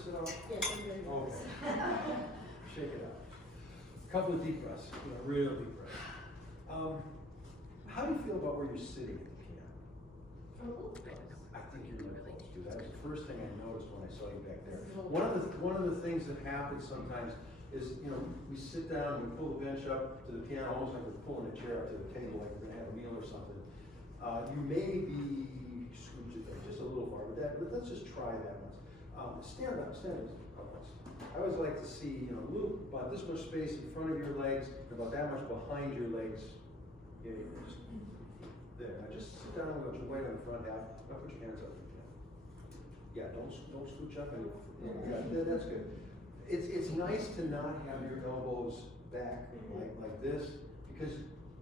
nervous at all? Yes, I'm very nervous. Okay. Shake it out. A couple of deep breaths, real deep breaths. How do you feel about where you're sitting at the piano? I think you're really close to that. That was the first thing I noticed when I saw you back there. One of the things that happens sometimes is, we sit down, we pull the bench up to the piano, almost like we're pulling a chair up to the table, like we're gonna have a meal or something. You may be scooched it just a little far, but let's just try that once. Stand up once. I always like to see, about this much space in front of your legs, and about that much behind your legs. Yeah, just there. Now just sit down with your weight on the front half. Now put your hands up. Yeah, don't scooch up. Yeah, that's good. It's nice to not have your elbows back like this, because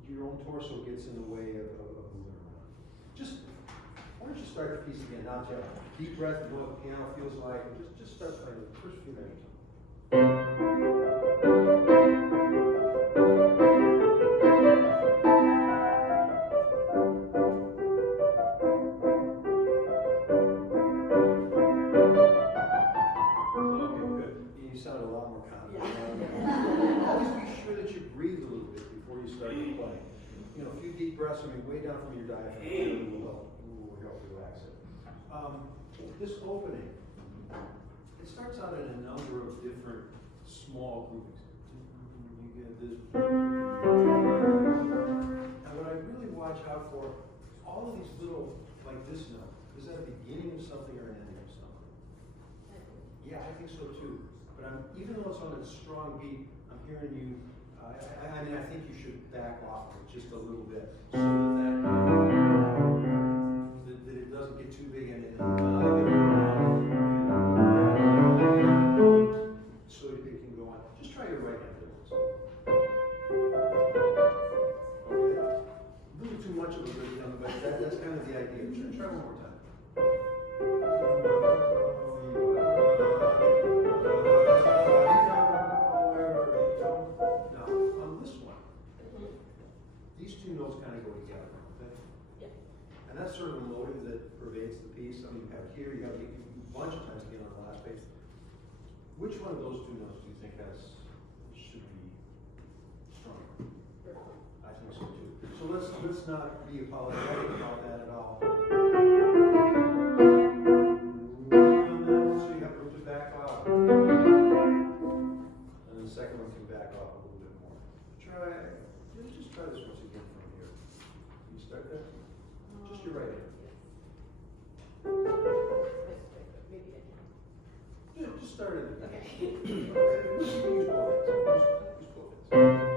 your own torso gets in the way of moving around. Why don't you start the piece again? Now, Jeff, deep breath, you know what the piano feels like, and just start playing the first few measures. A few deep breaths, way down from your diaphragm will help relax it. This opening, it starts out in a number of different small groupings. You get this. And what I really watch out for, all of these little, like this note, is that a beginning of something or an ending of something? Yeah, I think so too. But even though it's on a strong beat, I'm hearing you. I think you should back off of it just a little bit, so that it doesn't get too big and so it can go on. Just try your right hand. Okay, a little too much of a rhythm, but that's kind of the idea. Try one more time. Notes kind of go together, okay? Yeah. And that's sort of the motive that pervades the piece. You have here, you have a bunch of times again on the last page. Which one of those two notes do you think should be stronger? I think so too. So let's not be apologetic about that at all. So you have room to back off. And then the second one can back off a little bit more. Just try this once again. Start there? Just your right hand. Yeah, just start it. Okay. Use both hands.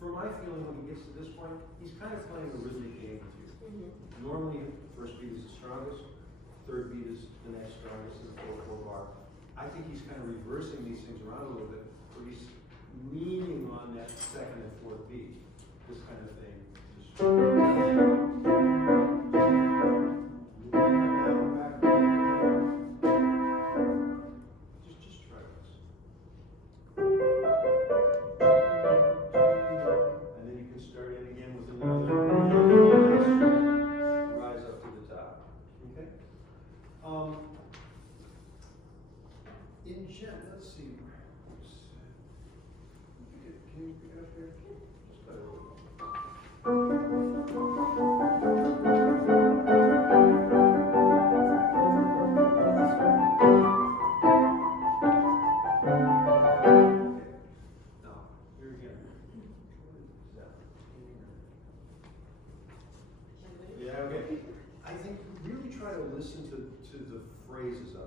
For my feeling, when he gets to this point, he's kind of playing a rhythmic game with you. Normally, the first beat is the strongest, third beat is the next strongest, and the fourth bar. I think he's kind of reversing these things around a little bit, where he's leaning on that second and fourth beat, this kind of thing. Just try this. And then you can start in again with another. In general, let's see. Can you pick it up here? Just let it roll. Now, here again. Yeah, okay. I think really try to listen to the phrases of it.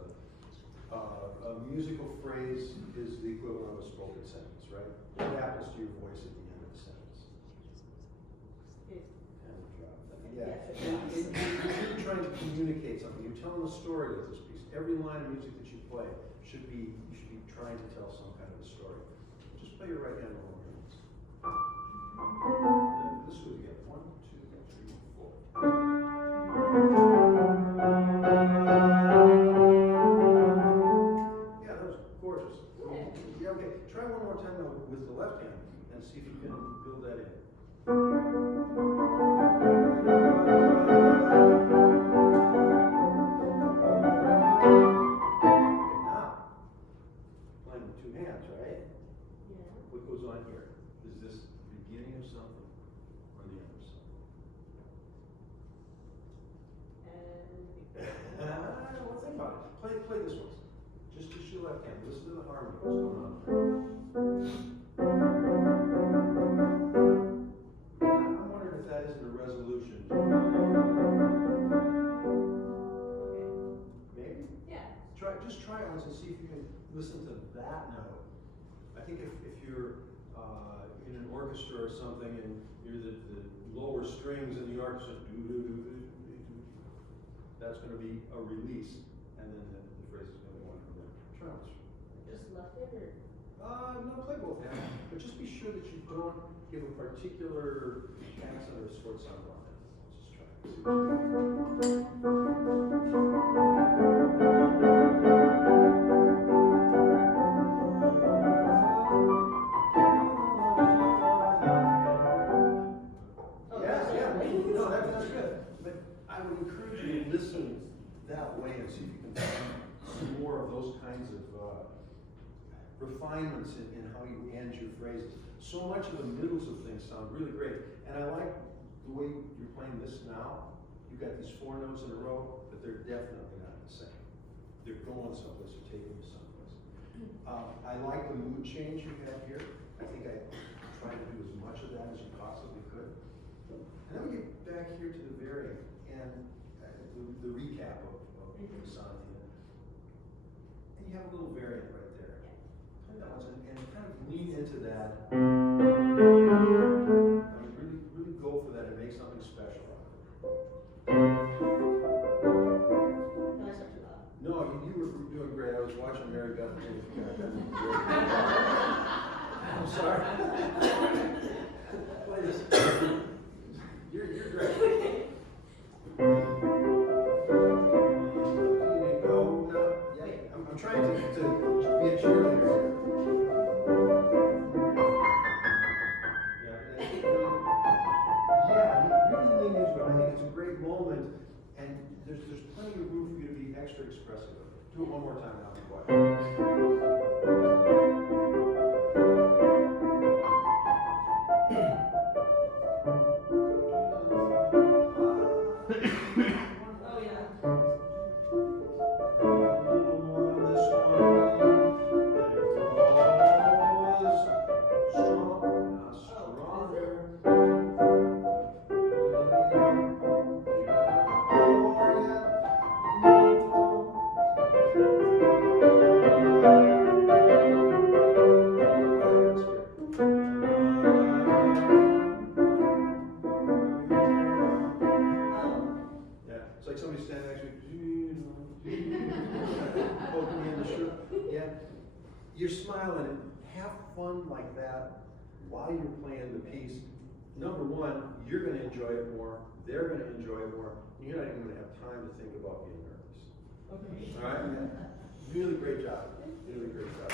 A musical phrase is the equivalent of a spoken sentence, right? What happens to your voice at the end of the sentence? Yeah. You're really trying to communicate something. You're telling a story with this piece. Every line of music that you play you should be trying to tell some kind of a story. Just play your right hand on one hand. This way again. 1, 2, 3, 4. Yeah, that was gorgeous. build that in. Now, playing with two hands, right? Yeah. What goes on here? Is this the beginning of something or the end of something? Well, think about it. Play this one. Just your left hand. Listen to the harmony. What's going on? I'm wondering if that isn't a resolution. Maybe? Yeah. Just try it once and see if you can listen to that note. I think if you're in an orchestra or something and you're the lower strings in the orchestra, that's going to be a release, and then the phrase is going to go on from there. Try once. Just left it or? No, play both hands, but just be sure that you don't give a particular accent or sport sound on it. Let's just try it. No, that's good. But I would encourage you to listen that way and see if you can find some more of those kinds of refinements in how you end your phrases. So much of the middles of things sound really great. And I like the way you're playing this now. You've got these 4 notes in a row, but they're definitely not the same. They're going someplace or taking you someplace. I like the mood change you have here. I think I tried to do as much of that as you possibly could. And then we get back here to the very end, the recap of Sonatina. And you have a little variant right there. Play that once and kind of lean into that. I mean, really go for that and make something special out of it. Did I start too loud? No, you were doing great. I was watching Mary Beth. I'm sorry. Play this. You're great. I'm trying to be a cheerleader. Really lean into it. I think it's a great moment, and there's plenty of room for you to be extra expressive of it. Do it one more time now, be quiet. You're smiling and have fun like that while you're playing the piece. Number one, you're going to enjoy it more. They're going to enjoy it more. You're not even going to have time to think about being nervous. Okay. All right? Really great job. Really great job.